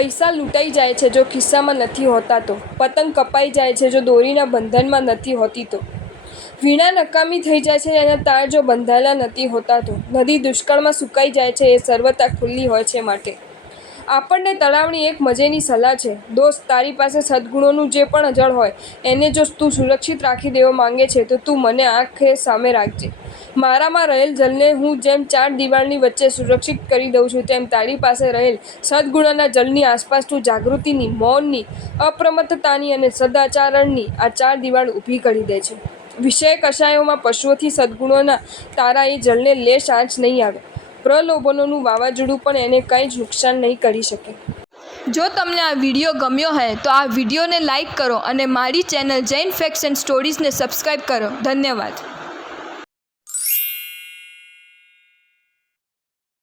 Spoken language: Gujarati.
પૈસા લૂંટાઈ જાય છે જો ખિસ્સામાં નથી હોતા તો, પતંગ કપાઈ જાય છે જો દોરીના બંધનમાં નથી હોતી તો, વીણા નકામી થઈ જાય છે એના તાર જો બંધાયેલા નથી હોતા તો, નદી દુષ્કાળમાં સુકાઈ જાય છે એ સર્વતા ખુલ્લી હોય છે માટે. આપણને તળાવની એક મજેની સલાહ છે, દોસ્ત, તારી પાસે સદ્ગુણોનું જે પણ અજળ હોય એને જો તું સુરક્ષિત રાખી દેવા માંગે છે તો તું મને આંખે સામે રાખજે. મારામાં રહેલ જલને હું જેમ ચાર દિવાલની વચ્ચે સુરક્ષિત કરી દઉં છું તેમ તારી પાસે રહેલ સદ્ગુણોના જલની આસપાસ તું જાગૃતિની, મૌનની, અપ્રમત્તતાની અને સદાચરણની આ ચાર દિવાલ ઊભી કરી દે છે. વિષય કશાયોમાં પશુઓથી સદ્ગુણોના તારા એ જલને લેશ આંચ નહીં આવે. પ્રલોભનોનું વાવાઝોડું પણ એને કંઈ જ નુકસાન નહીં કરી શકે. જો તમને આ વિડીયો ગમ્યો હોય તો આ વિડીયોને લાઈક કરો અને મારી ચેનલ જૈન ફેક્ટ્સ એન્ડ સ્ટોરીઝને સબસ્ક્રાઈબ કરો. ધન્યવાદ.